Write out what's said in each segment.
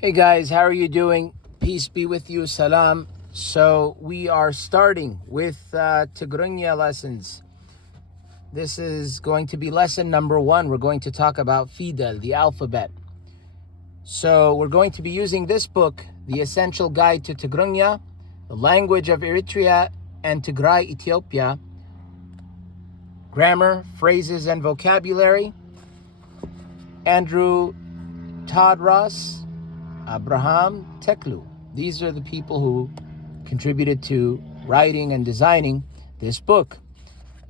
Hey guys, how are you doing? Peace be with you, salam. So we are starting with Tigrigna lessons. This is going to be lesson number 1. We're going to talk about Fidel, the alphabet. So we're going to be using this book, The Essential Guide to Tigrigna, the language of Eritrea and Tigray, Ethiopia, grammar, phrases, and vocabulary. Andrew Tadros, Abraham Teklu. These are the people who contributed to writing and designing this book.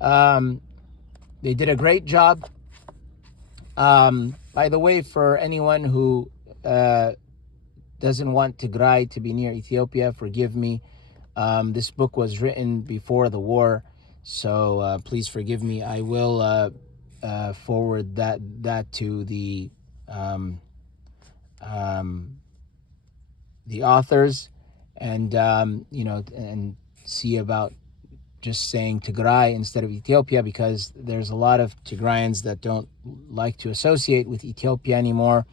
They did a great job. By the way, for anyone who doesn't want Tigray to be near Ethiopia, forgive me. This book was written before the war, so please forgive me. I will forward that to the authors, and and see about just saying Tigray instead of Ethiopia, because there's a lot of Tigrayans that don't like to associate with Ethiopia anymore.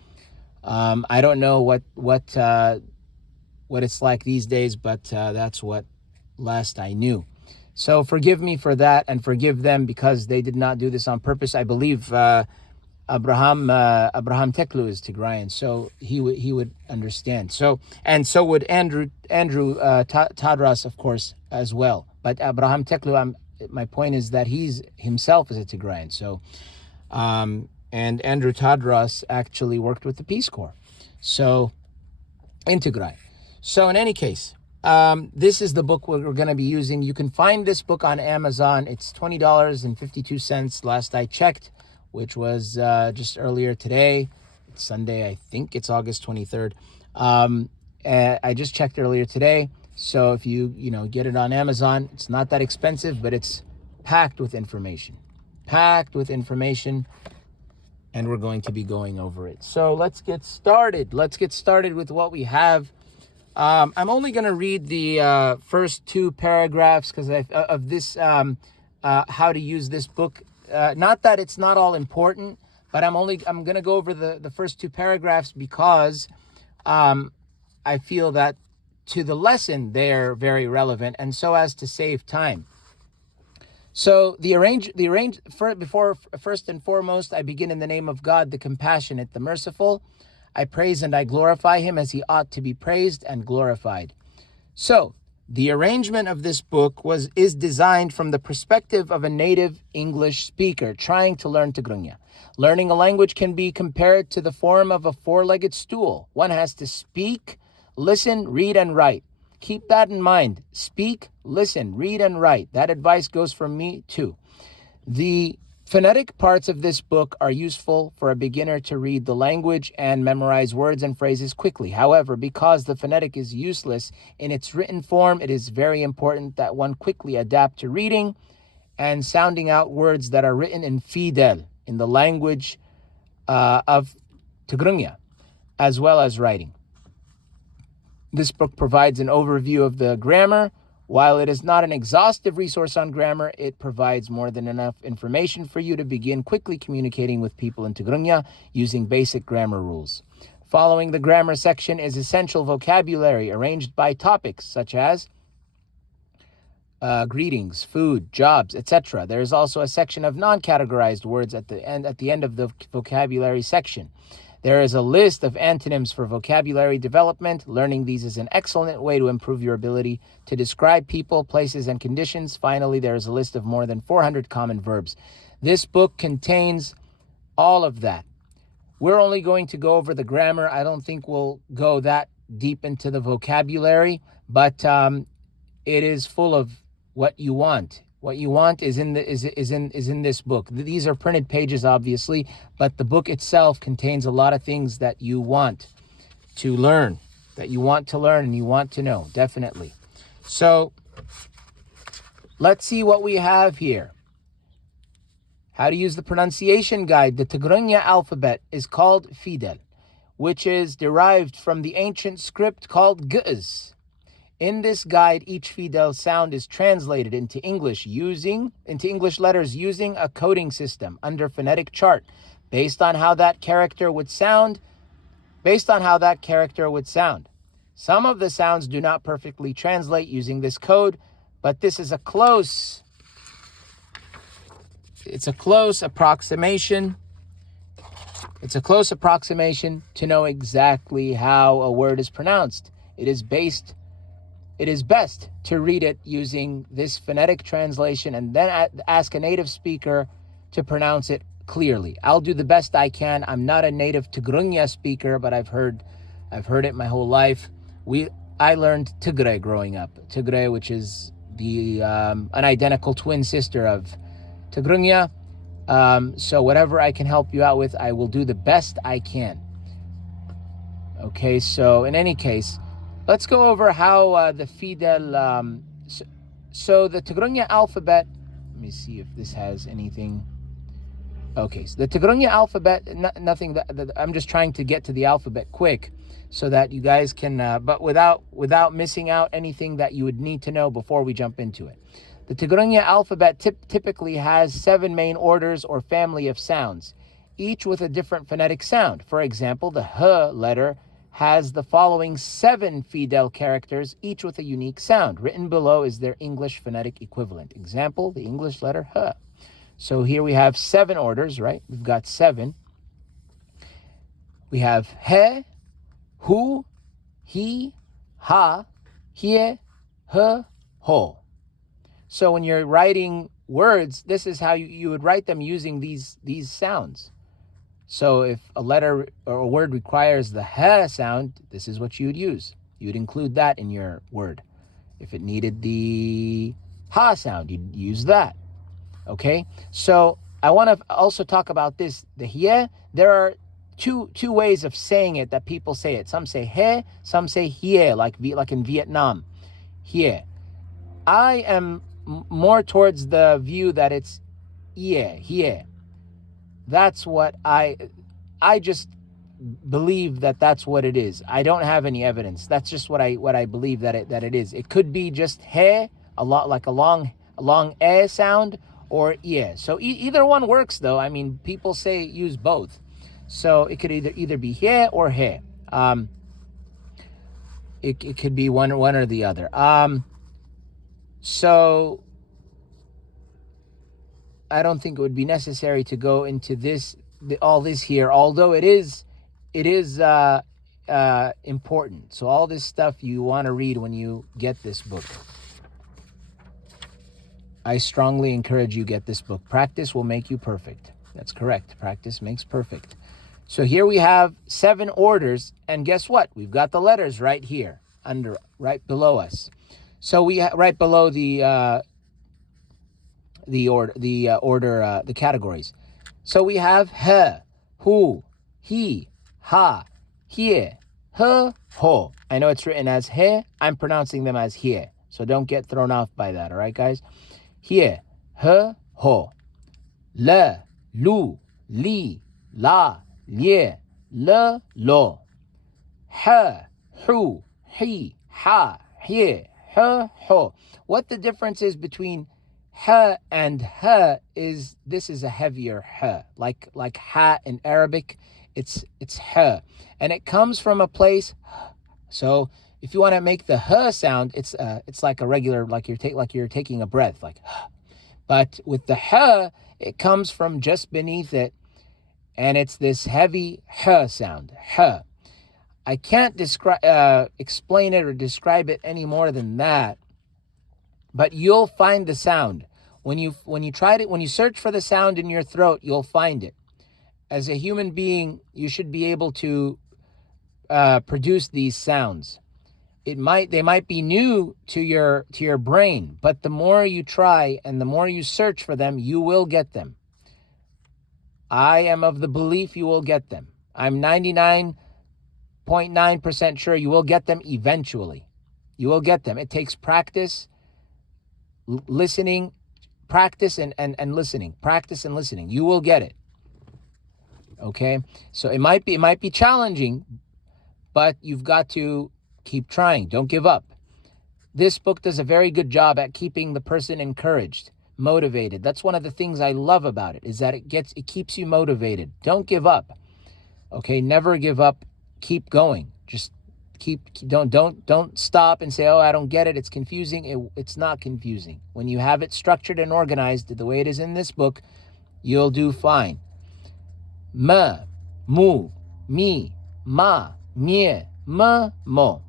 I don't know what it's like these days, but that's what last I knew. So forgive me for that, and forgive them because they did not do this on purpose. I believe Abraham Teklu is Tigrayan, so he would understand. So would Andrew Tadros, of course, as well. But Abraham Teklu, my point is that he's himself is a Tigrayan. So and Andrew Tadros actually worked with the Peace Corps, so in Tigray. So in any case, this is the book we're going to be using. You can find this book on Amazon. It's $20.52 last I checked, which was just earlier today. It's Sunday, I think it's August 23rd. I just checked earlier today. So if you get it on Amazon, it's not that expensive, but it's packed with information. And we're going to be going over it. So let's get started. Let's get started with what we have. I'm only going to read the first 2 paragraphs because of this, how to use this book. Not that it's not all important, but I'm going to go over the first 2 paragraphs because I feel that to the lesson they're very relevant, and so as to save time. So first and foremost, I begin in the name of God, the compassionate, the merciful. I praise and I glorify him as he ought to be praised and glorified. So the arrangement of this book is designed from the perspective of a native English speaker trying to learn Tigrigna. Learning a language can be compared to the form of a 4-legged stool. One has to speak, listen, read, and write. Keep that in mind. Speak, listen, read, and write. That advice goes for me too. The phonetic parts of this book are useful for a beginner to read the language and memorize words and phrases quickly. However, because the phonetic is useless in its written form, it is very important that one quickly adapt to reading and sounding out words that are written in Fidel, in the language of Tigrigna, as well as writing. This book provides an overview of the grammar. While it is not an exhaustive resource on grammar, it provides more than enough information for you to begin quickly communicating with people in Tigrigna using basic grammar rules. Following the grammar section is essential vocabulary arranged by topics such as greetings, food, jobs, etc. There is also a section of non-categorized words at the end of the vocabulary section. There is a list of antonyms for vocabulary development. Learning these is an excellent way to improve your ability to describe people, places, and conditions. Finally, there is a list of more than 400 common verbs. This book contains all of that. We're only going to go over the grammar. I don't think we'll go that deep into the vocabulary, but it is full of what you want. What you want is in this book. These are printed pages, obviously, but the book itself contains a lot of things that you want to learn, and you want to know, definitely. So let's see what we have here. How to use the pronunciation guide. The Tigrigna alphabet is called Fidel, which is derived from the ancient script called Ge'ez. In this guide, each Fidel sound is translated into English letters using a coding system under phonetic chart. Based on how that character would sound, based on how that character would sound. Some of the sounds do not perfectly translate using this code, but this is a close approximation. It's a close approximation to know exactly how a word is pronounced. It is best to read it using this phonetic translation and then ask a native speaker to pronounce it clearly. I'll do the best I can. I'm not a native Tigrigna speaker, but I've heard it my whole life. I learned Tigray growing up. Tigray, which is an identical twin sister of Tigrigna. So whatever I can help you out with, I will do the best I can. Okay, so in any case, let's go over how the Fidel, so the Tigrigna alphabet, let me see if this has anything. Okay, so the Tigrigna alphabet, nothing, I'm just trying to get to the alphabet quick so that you guys can, but without missing out anything that you would need to know before we jump into it. The Tigrigna alphabet typically has 7 main orders or family of sounds, each with a different phonetic sound. For example, the H letter has the following 7 Fidel characters, each with a unique sound. Written below is their English phonetic equivalent. Example, the English letter H. So here we have 7 orders, right? We've got 7. We have He, Hu, He, Ha, Hie, H, Ho. So when you're writing words, this is how you would write them using these sounds. So if a letter or a word requires the H sound, this is what you would use. You would include that in your word. If it needed the Ha sound, you'd use that. Okay? So I want to also talk about this. The Hie, there are two ways of saying it that people say it. Some say He, some say Hie, like in Vietnam. Hie. I am more towards the view that it's Hie. That's what I just believe that that's what it is. I don't have any evidence. That's just what I believe that it is. It could be just He, a lot like a long sound, or Ie. So either one works though. I mean, people say use both. So it could either be He or He. It could be one or the other. So I don't think it would be necessary to go into all this here, although it is important. So all this stuff you want to read when you get this book. I strongly encourage you get this book. Practice will make you perfect. That's correct. Practice makes perfect. So here we have 7 orders, and guess what? We've got the letters right here, right below us. So we right below the categories. So we have He, Hu, He, Ha, Hie, H, Ho. I know it's written as He. I'm pronouncing them as Hie. So don't get thrown off by that, all right, guys? Hie, H, Ho. Le, Lu, Li, La, Lie, Le, Lo. He, Hu, He, Ha, Hie, H, Ho. What the difference is between H and H is this is a heavier H, like Ha in Arabic, it's H, and it comes from a place. So if you want to make the H sound, it's like a regular, like you're taking a breath, like. But with the H, it comes from just beneath it, and it's this heavy H sound. H. I can't explain it or describe it any more than that. But you'll find the sound. When you search for the sound in your throat, you'll find it. As a human being, you should be able to produce these sounds. They might be new to your brain, but the more you try and the more you search for them, you will get them. I am of the belief you will get them. I'm 99.9% sure you will get them eventually. You will get them. It takes practice, listening, practice and listening. Practice and listening. You will get it. Okay? So it might be challenging, but you've got to keep trying. Don't give up. This book does a very good job at keeping the person encouraged, motivated. That's one of the things I love about it, is that it keeps you motivated. Don't give up. Okay? Never give up. keep going. Just don't stop and say, oh, I don't get it. It's confusing. It's not confusing. When you have it structured and organized the way it is in this book, you'll do fine. Ma, mu, mi, ma, mie, ma, mo.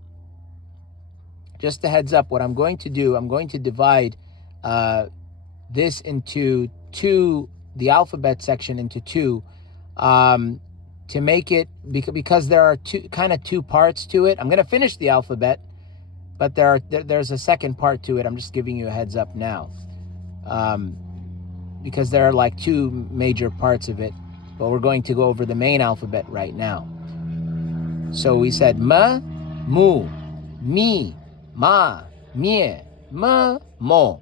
Just a heads up, what I'm going to do, I'm going to divide this into two, the alphabet section into two, to make it, because there are two parts to it. I'm going to finish the alphabet, but there's a second part to it. I'm just giving you a heads up now, because there are like two major parts of it, but we're going to go over the main alphabet right now. So we said ma, mu, mi, ma, mie, ma, mo.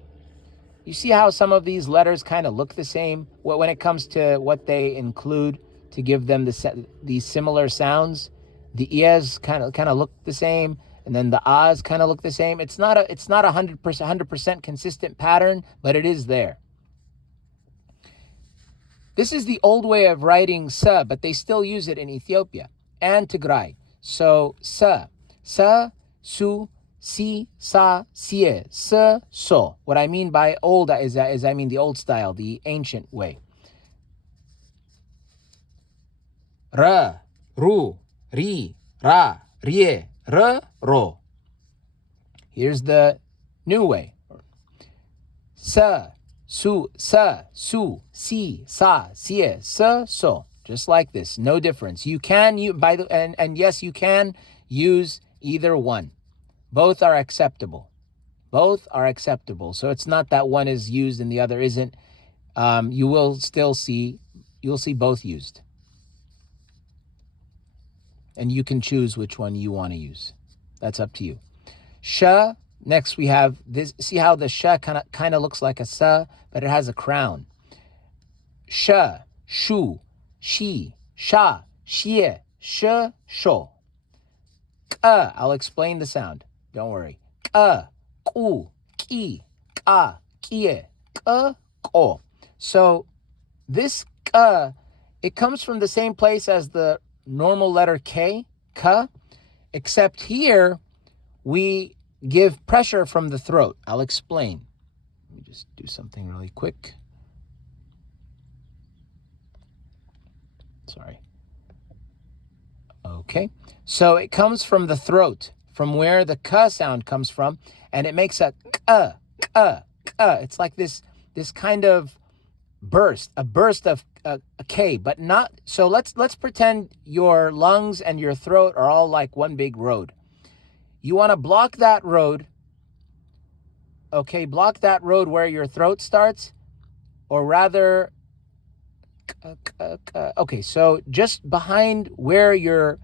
You see how some of these letters kind of look the same when it comes to what they include to give them these similar sounds? The e's kind of look the same, and then the ahs kind of look the same. It's not a 100% consistent pattern, but it is there. This is the old way of writing sa, but they still use it in Ethiopia and Tigray. So sa, su, si, sa, sie, sa, so. What I mean by old is I mean the old style, the ancient way. Ra, ru, ri, ra, rie, ra, ro. Here's the new way. Sa, su, si, sa, sie, sa, so. Just like this, no difference. You can and yes, you can use either one. Both are acceptable. Both are acceptable. So it's not that one is used and the other isn't. You'll see both used. And you can choose which one you want to use. That's up to you. Sha, next we have this. See how the sha kind of looks like a sa, but it has a crown. Sha, shu, shi, sha, xie, she, sho. Ka, I'll explain the sound. Don't worry. Ka, ku, ki, ka, kie, ka, ko. So this ka, it comes from the same place as the normal letter K, ka, except here we give pressure from the throat. I'll explain. Let me just do something really quick. Sorry. Okay. So it comes from the throat, from where the ka sound comes from, and it makes a ka, ka, ka. It's like this kind of burst, a burst of a K, but not. So let's pretend your lungs and your throat are all like one big road. You want to block that road. Okay, block that road where your throat starts, or rather, okay, so just behind where your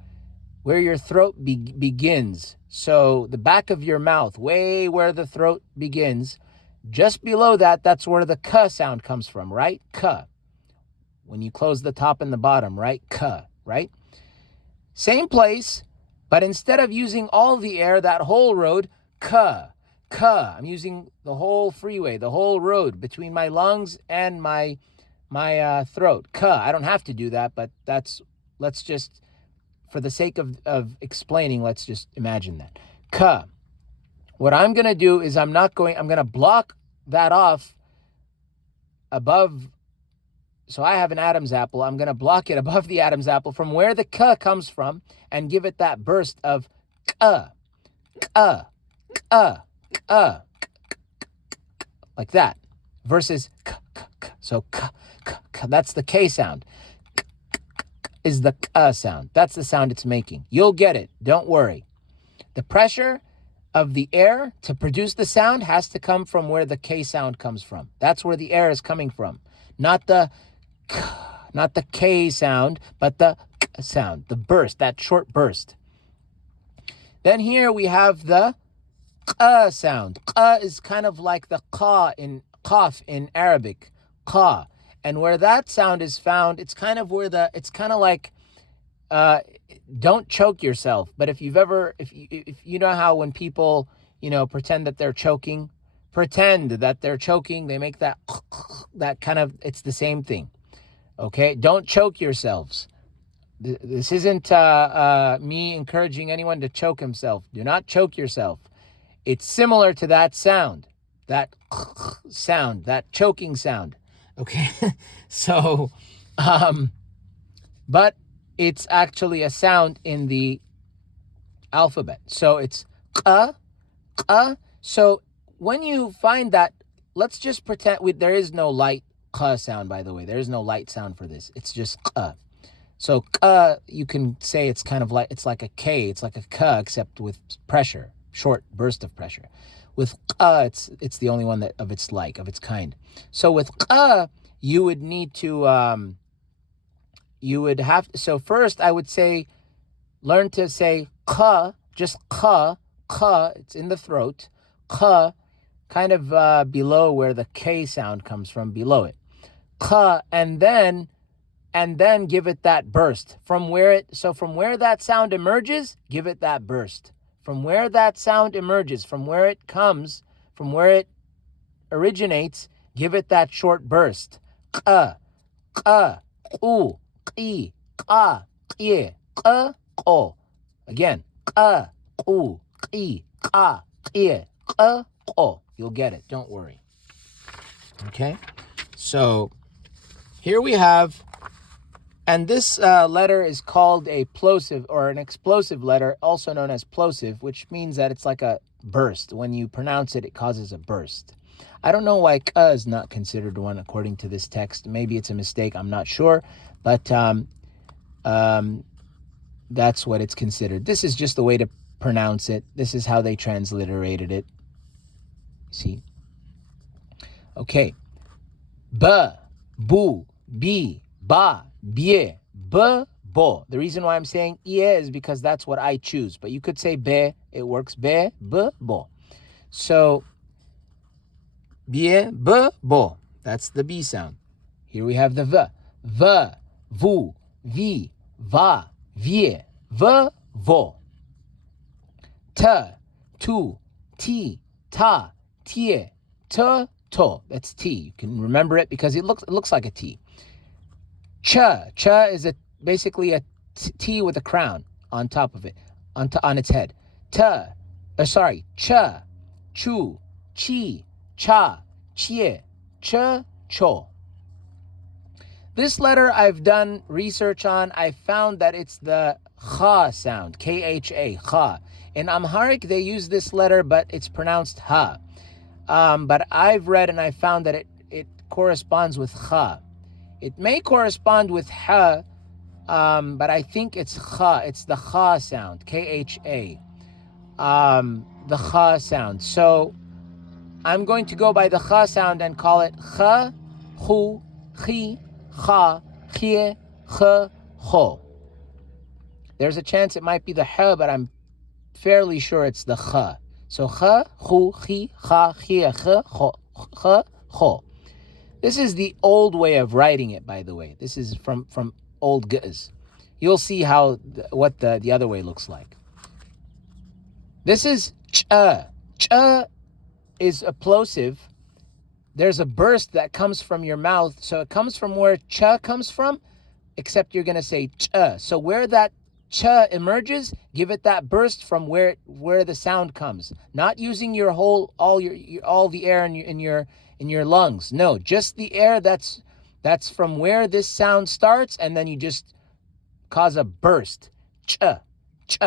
throat begins. So the back of your mouth, way where the throat begins, just below that, that's where the ka sound comes from, right? Ka. When you close the top and the bottom, right? Ka, right? Same place, but instead of using all the air, that whole road, ka. I'm using the whole freeway, the whole road between my lungs and my throat. Ka. I don't have to do that, but let's just, for the sake of explaining, let's just imagine that. Ka. What I'm going to do is I'm going to block that off above. So I have an Adam's apple. I'm going to block it above the Adam's apple from where the ka comes from and give it that burst of ka, ka, ka, ka, like that, versus ka, ka, ka. So ka, ka, ka, that's the K sound, is the ka sound. That's the sound it's making. You'll get it. Don't worry. The pressure of the air to produce the sound has to come from where the K sound comes from. That's where the air is coming from. Not the K sound, but the K sound, the burst, that short burst. Then here we have the Q sound. Q is kind of like the Qa in Qaf in Arabic, Qa. And where that sound is found, it's kind of like, don't choke yourself. But if you know how when people, pretend that they're choking, they make that kind of, it's the same thing. Okay, don't choke yourselves. This isn't me encouraging anyone to choke himself. Do not choke yourself. It's similar to that sound, that sound, that choking sound. Okay, so, but it's actually a sound in the alphabet. So it's k. So when you find that, let's just pretend there is no light k sound, by the way. There is no light sound for this. It's just k. So you can say it's kind of like, it's like a K, it's like a K, except with pressure, short burst of pressure. With it's the only one that of its kind. So with you would need to, so first I would say, learn to say just it's in the throat, kind of below where the K sound comes from, below it. And then give it that burst from where that sound emerges, give it that burst. From where that sound emerges, from where it comes, from where it originates, give it that short burst. K, u, ki, ka, kie, k, ko. Again, k, u, ki, ka, kie, k, ko. You'll get it, don't worry. Okay? So, here we have, and this letter is called a plosive, or an explosive letter, also known as plosive, which means that it's like a burst. When you pronounce it, it causes a burst. I don't know why k is not considered one according to this text. Maybe it's a mistake, I'm not sure. But that's what it's considered. This is just the way to pronounce it. This is how they transliterated it. See? Okay. B, bu, bi, ba, bie, b, bo. The reason why I'm saying ie is because that's what I choose. But you could say be, it works. Be, b, bo. So, bie, b, bo. That's the B sound. Here we have the V. V, vu, vi, va, vie, v, vo. T, tu, ti, ta, tie, t, to. That's T. You can remember it because it looks like a T. Ch is basically a T with a crown on top of it, on its head. Ch, chu, chi, cha, chie, ch, cho. This letter I've done research on. I found that it's the cha sound, K-H-A, cha. In Amharic, they use this letter, but it's pronounced ha. But I've read and I found that it corresponds with cha. It may correspond with ha, but I think it's cha. It's the cha sound, K-H-A. The cha sound. So I'm going to go by the cha sound and call it cha, hu, chi, cha, chie, ch, cho. There's a chance it might be the ha, but I'm fairly sure it's the cha. So cha, hu, chi, cha, chie, ch, cho. This is the old way of writing it, by the way. This is from old Ge'ez. You'll see what the other way looks like. This is ch. Ch is a plosive. There's a burst that comes from your mouth. So it comes from where ch comes from, except you're going to say ch. So where that ch emerges, give it that burst from where the sound comes. Not using all the air in your lungs. No, just the air that's from where this sound starts, and then you just cause a burst. Ch, ch,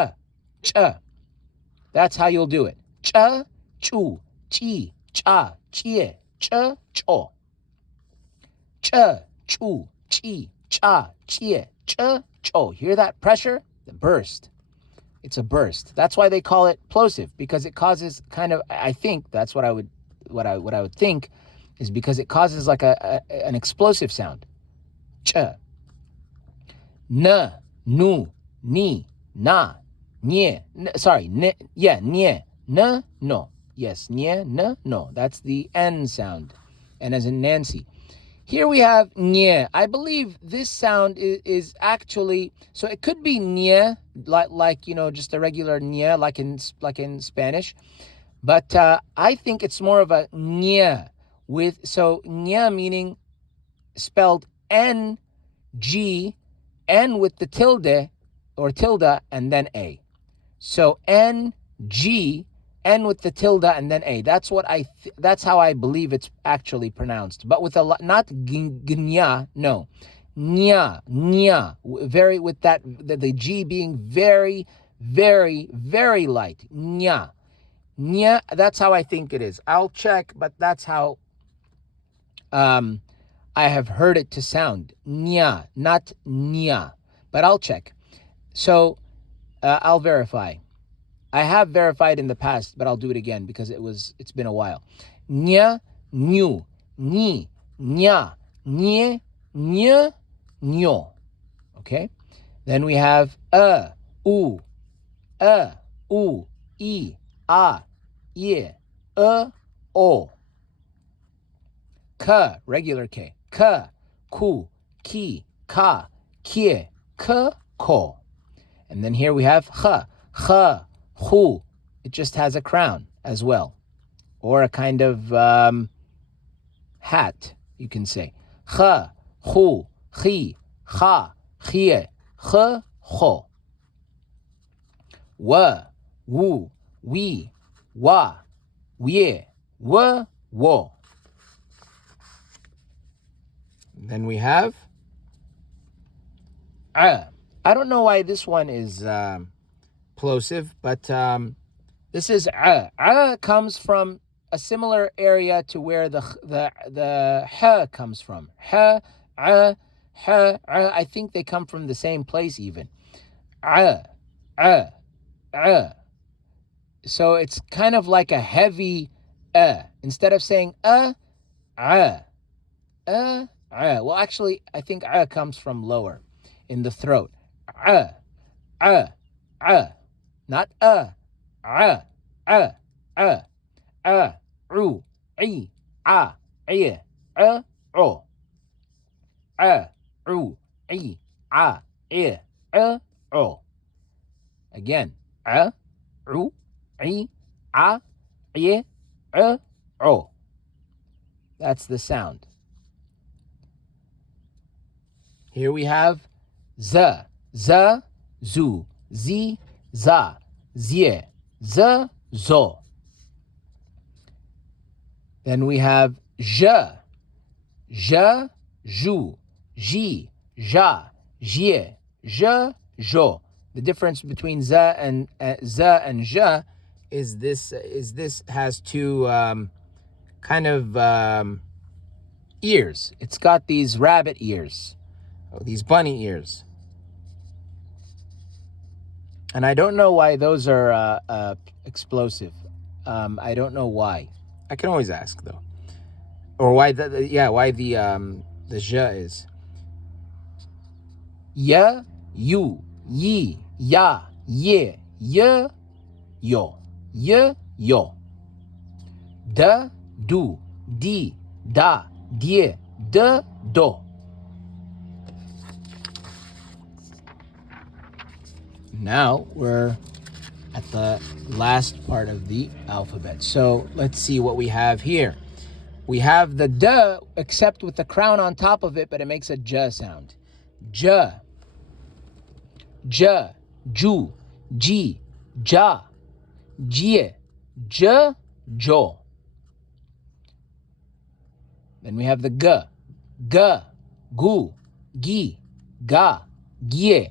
ch. That's how you'll do it. Ch, chu, chi, cha, chie, ch, cho. Ch, chu, chi, cha, chie, ch, cho. Hear that pressure? The burst. It's a burst. That's why they call it plosive, because it causes kind of, I think that's what I would think, is because it causes like an explosive sound. Ch. N, nu, ni, na, nye. Nye, n, no. Yes, nye, n, no. That's the N sound. And as in Nancy. Here we have nye. I believe this sound is actually, so it could be nye, like just a regular nye, like in Spanish. But I think it's more of a nye. So nye meaning spelled N-G-T-I-E. N with the tilde or tilde and then A. So N, G, N with the tilde and then A. That's what that's how I believe it's actually pronounced. But with a not gnya, no. Nya, nya. Very with that the G being very, very, very light. Nya. Nya, that's how I think it is. I'll check, but that's how I have heard it to sound. Nya, not nya. But I'll check. So I'll verify. I have verified in the past, but I'll do it again because it's been a while. Nya, nyu, ni, nya, nye, ny, nyo. Okay? Then we have u, i, a, ye, o. K, regular K. K, ku, ki, ka, kie, k, ko. And then here we have ch, hu. It just has a crown as well. Or a kind of hat, you can say. Ch, hu, chi, cha, chie, ch, cho. W, wu, we, wa, we, w, wo. Then we have I don't know why this one is plosive, but this is comes from a similar area to where the h comes from. I think they come from the same place even. So it's kind of like a heavy instead of saying well, actually, I think comes from lower in the throat. Not ru, I, o. Ru, I, o. Again, ru, I, o. That's the sound. Here we have z, zu, zi, za, zie, z, zo. Then we have je, ju, ji, ja, jie, je, jo. The difference between z and je is this has two kind of ears. It's got these rabbit ears. These bunny ears. And I don't know why those are explosive. I don't know why. I can always ask though. Or why why the je is. Ya, you, yi, ya, ye, yo. Ye, yo. Da, du, di, da, die, de, do. Now we're at the last part of the alphabet. So let's see what we have here. We have the d, except with the crown on top of it, but it makes a j sound. J, ju, ji, ja, jie, j, jo. Then we have the g, gu, gi, ga, gie,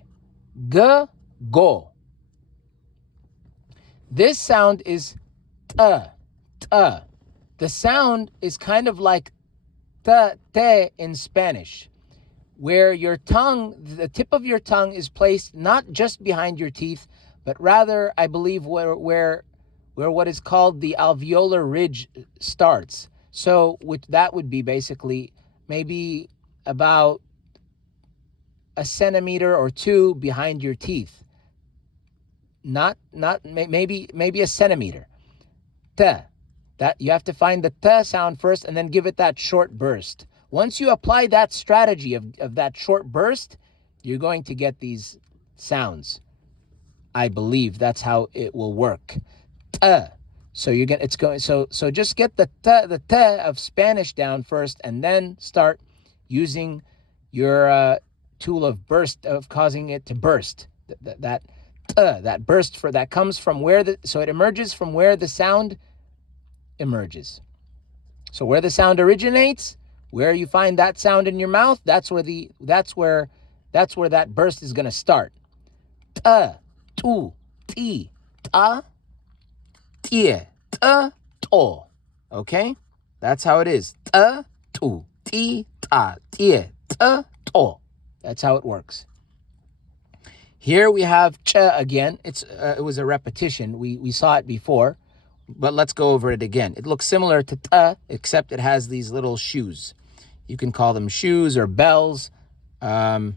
g, go. This sound is t. The sound is kind of like te in Spanish, where your tongue, the tip of your tongue is placed not just behind your teeth, but rather, I believe, where what is called the alveolar ridge starts. So that would be basically maybe about a centimeter or two behind your teeth. Maybe a centimeter. T. That you have to find the t sound first and then give it that short burst. Once you apply that strategy of that short burst, you're going to get these sounds. I believe that's how it will work. T. So so just get the t of Spanish down first and then start using your tool of burst, of causing it to burst. That burst that comes from so it emerges from where the sound emerges. So where the sound originates, where you find that sound in your mouth, that's where that burst is going to start. Tu, ti, ta, tie, to. Okay? That's how it is. Tu, ti, ta, tie, to. That's how it works. Here we have ch again. It was a repetition. We saw it before, but let's go over it again. It looks similar to ta, except it has these little shoes. You can call them shoes or bells. I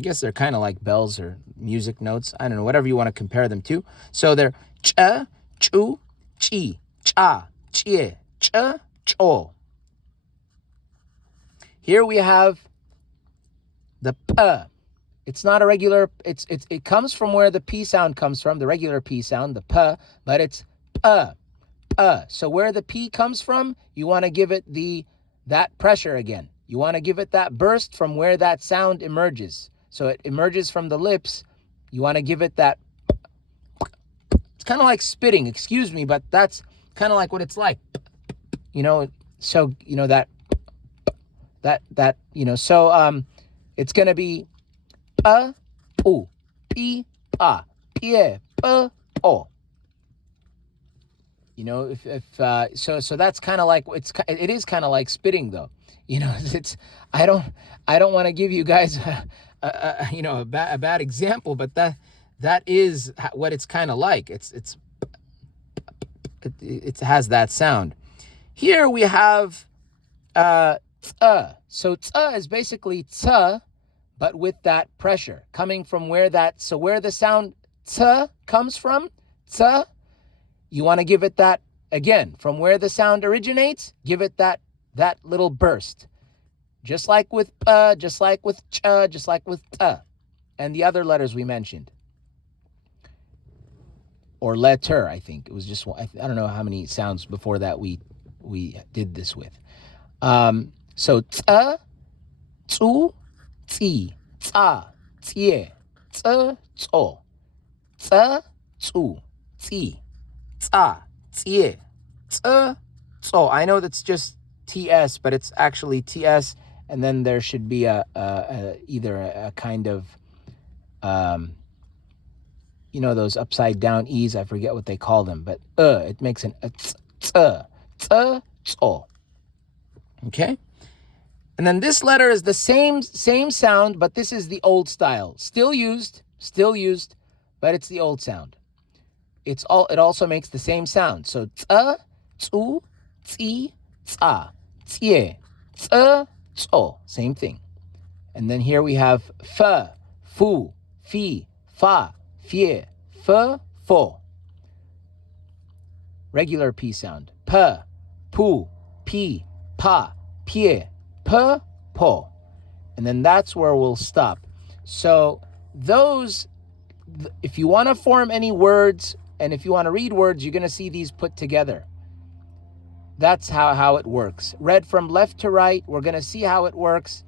guess they're kind of like bells or music notes. I don't know, whatever you want to compare them to. So they're ch, chu, chi, cha, chie, ch, cho. Here we have the p. It's not a regular, it comes from where the p sound comes from, the regular p sound, the p, but it's p. So where the p comes from, you want to give it that pressure again. You want to give it that burst from where that sound emerges. So it emerges from the lips. You want to give it that. It's kind of like spitting, excuse me, but that's kind of like what it's like. So, it's going to be pa, pu, pi, pa, pie, pa, po. So that's kind of like, it is kind of like spitting though. I don't want to give you guys a bad example, but that is what it's kind of like. It has that sound. Here we have so is basically but with that pressure coming from where the sound comes from, you want to give it that again from where the sound originates. Give it that little burst, just like with just like with ch, just like with t, and the other letters we mentioned, or letter. I think it was just one. I don't know how many sounds before that we did this with. So t, tu, ti, ta, tie, t, to, t, tu, ti, ta, tie, t, to. I know that's just ts, but it's actually ts, and then there should be either a kind of those upside down e's. I forget what they call them, but it makes an t. Okay. And then this letter is the same sound, but this is the old style. Still used, but it's the old sound. It also makes the same sound. So t, tu, ti, ta, tie, t, to. Same thing. And then here we have f, fu, fi, fa, fie, f, fo. Regular p sound. P, pu, pi, pa, pie, p, po. And then that's where we'll stop. So if you want to form any words and if you want to read words, you're going to see these put together. That's how it works. Read from left to right. We're going to see how it works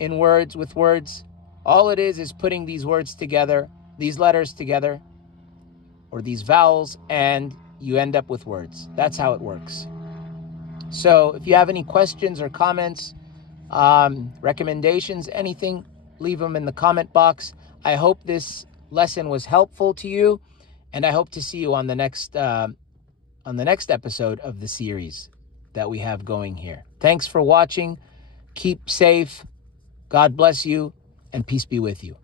in words, with words. All it is putting these words together, these letters together, or these vowels, and you end up with words. That's how it works. So if you have any questions or comments, recommendations, anything, leave them in the comment box. I hope this lesson was helpful to you, and I hope to see you on the next episode of the series that we have going here. Thanks for watching. Keep safe. God bless you, and peace be with you.